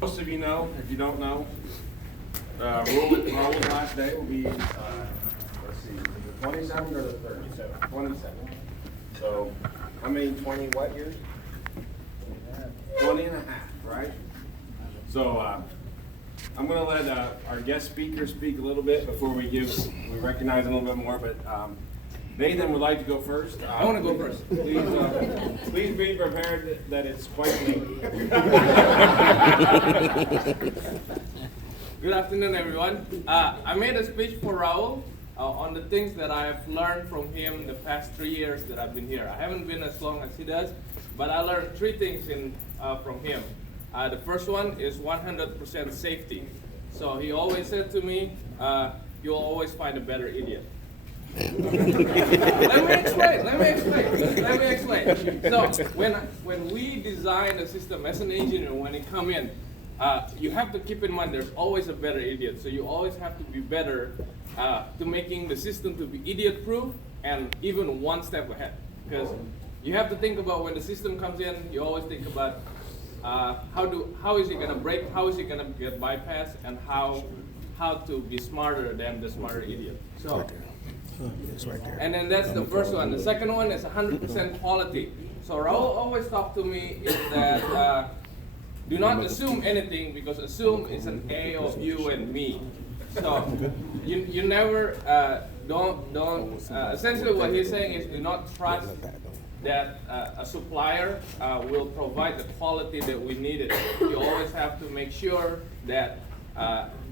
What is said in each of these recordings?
Most of you know, if you don't know, Raul's last day will be, let's see, the 27th or the 30th? 27th. So, how many, 20 what years? 20 and a half, right? So, I'm going to let our guest speaker speak a little bit before we recognize a little bit more, but Nathan would like to go first. I want to go first. Please be prepared that it's quite late. Good afternoon, everyone. I made a speech for Raul on the things that I have learned from him the past 3 years that I've been here. I haven't been as long as he does, but I learned 3 things from him. The first one is 100% safety. So he always said to me, you'll always find a better idiot. Let me explain. So when we design a system as an engineer, when you come in, you have to keep in mind there's always a better idiot. So you always have to be better to making the system to be idiot-proof and even one step ahead. Because you have to think about when the system comes in, you always think about how is it going to break, how is it going to get bypassed, and how to be smarter than the smarter idiot. So. And then that's the first one. The second one is 100% quality. So Raul always talked to me is that do not assume anything, because assume is an A of you and me. So you never don't essentially what he's saying is do not trust that a supplier will provide the quality that we needed. You always have to make sure that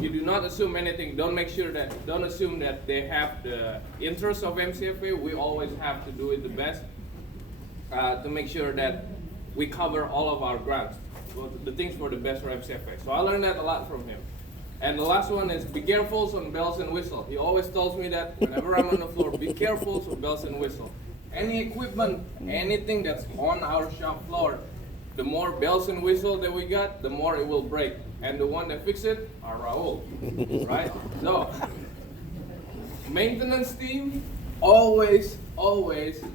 you do not assume anything. Don't assume that they have the interest of MCFA. We always have to do it the best to make sure that we cover all of our grounds, the things for the best for MCFA. So I learned that a lot from him. And the last one is be careful on bells and whistle. He always tells me that whenever I'm on the floor, be careful on bells and whistle. Any equipment, anything that's on our shop floor, the more bells and whistles that we got, the more it will break. And the one that fix it are Raul, right? So, maintenance team, always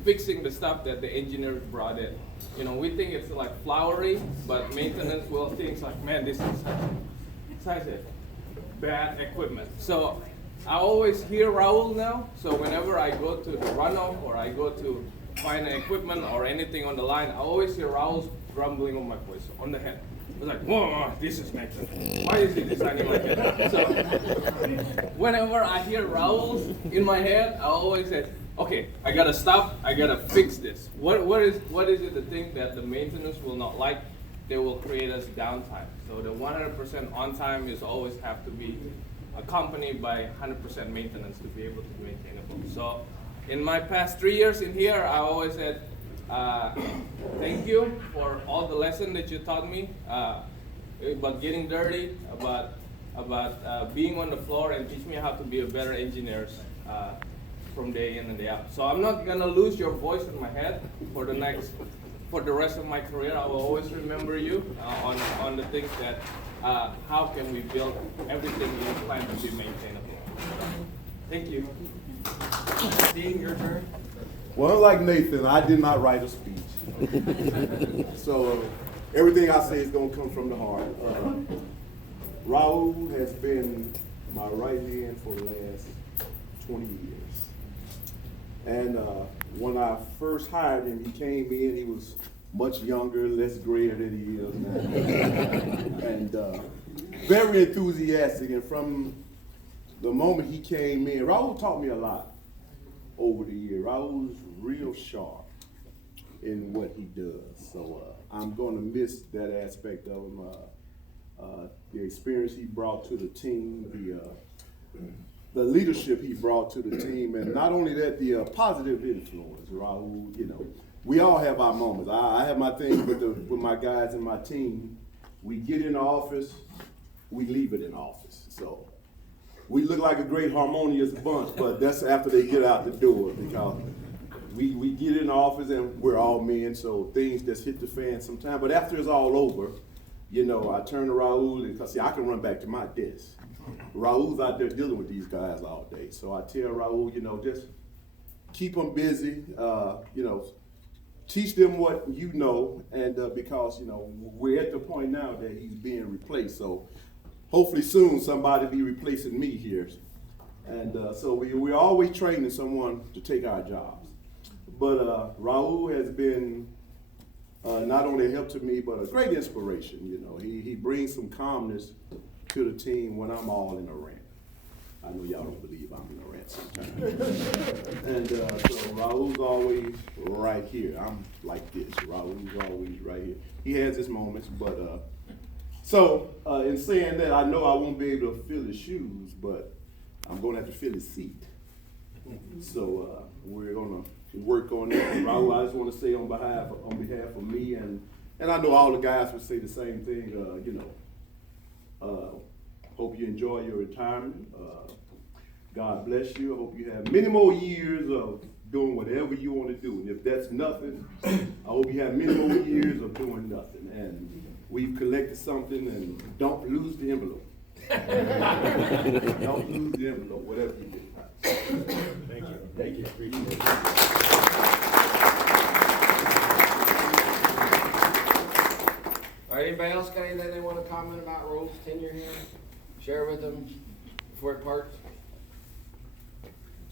fixing the stuff that the engineers brought in. You know, we think it's like flowery, but maintenance will think like, man, this is such a bad equipment. So, I always hear Raul now. So whenever I go to the runoff or I go to find an equipment or anything on the line, I always hear Raul's grumbling on my voice, on the head. It's like, whoa, this is maintenance. Why is it designing like that? So whenever I hear Raul's in my head, I always say, okay, I gotta stop, I gotta fix this. What is it the thing that the maintenance will not like? They will create us downtime. So the 100% on time is always have to be accompanied by 100% maintenance to be able to be maintainable. So in my past 3 years in here, I always said, thank you for all the lesson that you taught me about getting dirty, about being on the floor, and teach me how to be a better engineer from day in and day out. So I'm not gonna lose your voice in my head for the rest of my career. I will always remember you on the things that how can we build everything you plan to be maintainable. Thank you. Steve, your turn. Well, unlike Nathan, I did not write a speech. So everything I say is going to come from the heart. Raul has been my right hand for the last 20 years. And when I first hired him, he came in, he was much younger, less grayer than he is now. And very enthusiastic. And from the moment he came in, Raul taught me a lot over the year. Raul's real sharp in what he does. So I'm going to miss that aspect of him. The experience he brought to the team, the leadership he brought to the team, and not only that, the positive influence. Raul, you know, we all have our moments. I have my things with my guys and my team. We get in the office, we leave it in office. So we look like a great harmonious bunch, but that's after they get out the door, because we get in the office and we're all men, so things just hit the fan sometimes. But after it's all over, you know, I turn to Raul and see, I can run back to my desk. Raul's out there dealing with these guys all day. So I tell Raul, you know, just keep them busy, you know, teach them what you know, and because, you know, we're at the point now that he's being replaced. So hopefully soon somebody be replacing me here. And so we're always training someone to take our jobs. But Raul has been not only a help to me, but a great inspiration. You know, he brings some calmness to the team when I'm all in a rant. I know y'all don't believe I'm in a rant sometimes. And so Raul's always right here. I'm like this. Raul's always right here. He has his moments, but so in saying that, I know I won't be able to fill his shoes, but I'm gonna have to fill his seat. So we're gonna work on that. And Raul, I just want to say on behalf of me, and I know all the guys would say the same thing. You know, hope you enjoy your retirement. God bless you. I hope you have many more years of doing whatever you want to do. And if that's nothing, I hope you have many more years of doing nothing. And we've collected something, and don't lose the envelope. Don't lose the envelope, whatever you do. Thank you. Thank you. Appreciate it. All right, anybody else got anything they want to comment about Raul's tenure here? Share with them before it parts?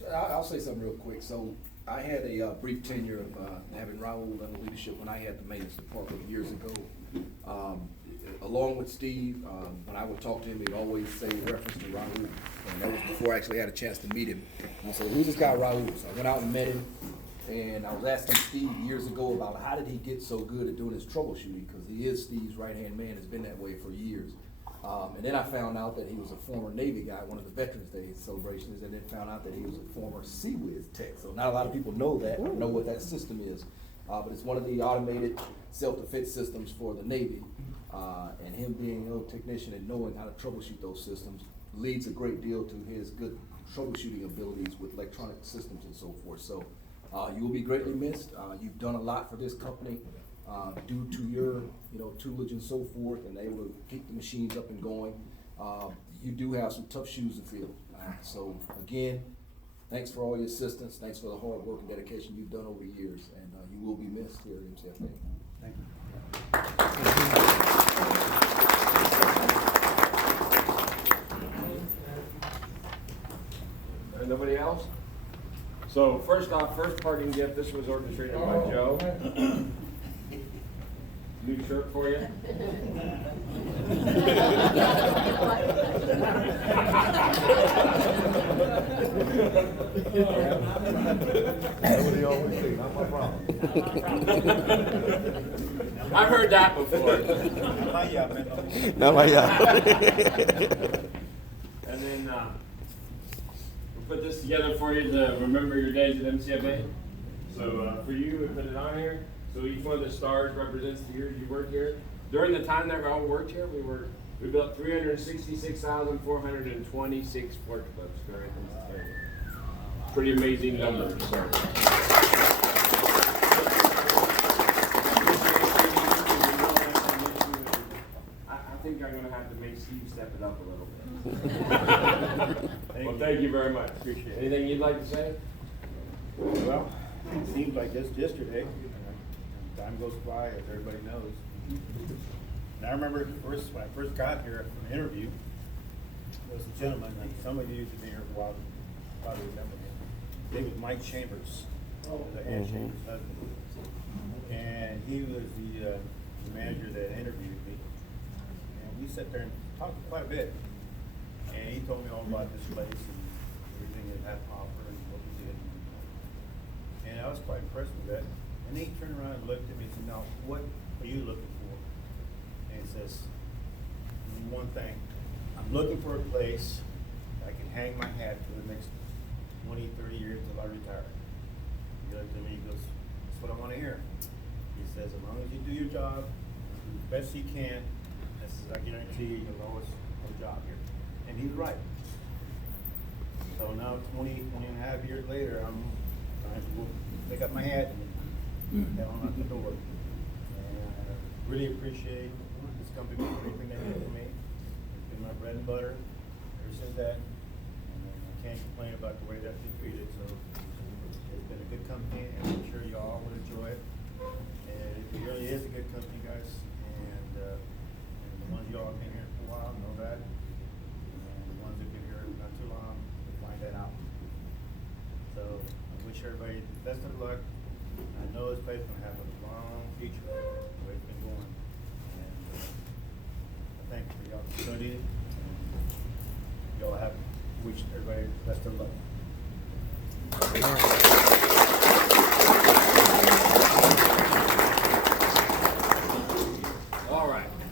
I'll say something real quick. So I had a brief tenure of having Raul under leadership when I had the maintenance department years ago. Along with Steve, when I would talk to him, he'd always say reference to Raul. And that was before I actually had a chance to meet him. And I said, who's this guy Raul? So I went out and met him. And I was asking Steve years ago about how did he get so good at doing his troubleshooting, because he is Steve's right-hand man, has been that way for years. And then I found out that he was a former Navy guy, one of the Veterans Day celebrations, and then found out that he was a former Sea-Whiz tech. So not a lot of people know that, or know what that system is. But it's one of the automated self-defense systems for the Navy. And him being a technician and knowing how to troubleshoot those systems leads a great deal to his good troubleshooting abilities with electronic systems and so forth. So you will be greatly missed. You've done a lot for this company due to your tutelage and so forth, and able to keep the machines up and going. You do have some tough shoes to fill. So again, thanks for all your assistance. Thanks for the hard work and dedication you've done over the years, and you will be missed here at MCFA. Thank you. Nobody else? So first off, first parting gift, this was orchestrated by Joe. New shirt for you. That's what he always say, not my problem. I've heard that before. Not my And then we'll put this together for you to remember your days at MCFA. So for you, we put it on here. So each one of the stars represents the years you worked here. During the time that Raul worked here, we built 366,426 forklifts during this time. Pretty amazing numbers. So. I think I'm going to have to make Steve step it up a little bit. Well, thank you very much. Appreciate it. Anything you'd like to say? Well, it seems like just yesterday. Time goes by, as everybody knows. And I remember when I first got here from an interview, there was a gentleman, and some of you who've been here for a while probably remember him. His name was Mike Chambers, the Ann Chambers' husband. And he was the manager that interviewed me. And we sat there and talked quite a bit. And he told me all about this place and everything it had to offer and what we did. And I was quite impressed with that. And he turned around and looked at me and said, "Now, what are you looking for?" And he says, "One thing, I'm looking for a place I can hang my hat for the next 20, 30 years until I retire." He looked at me, he goes, "That's what I want to hear." He says, "As long as you do your job, do the best you can, I guarantee you, you'll always have a job here." And he's right. So now 20 and a half years later, I'm trying to pick up my hat and head on out the door. And I really appreciate this company for everything they did for me. It's been my bread and butter ever since that. And I can't complain about the way that they treated. So it's been a good company, and I'm sure you all will enjoy it. It really is a good company, guys, and the ones y'all have been here for a while know that. And the ones that have been here not too long will find that out. So I wish everybody the best of luck. I know this place is gonna have a long future, the way it's been going. And I thank you for the opportunity. Y'all have wished everybody the best of luck.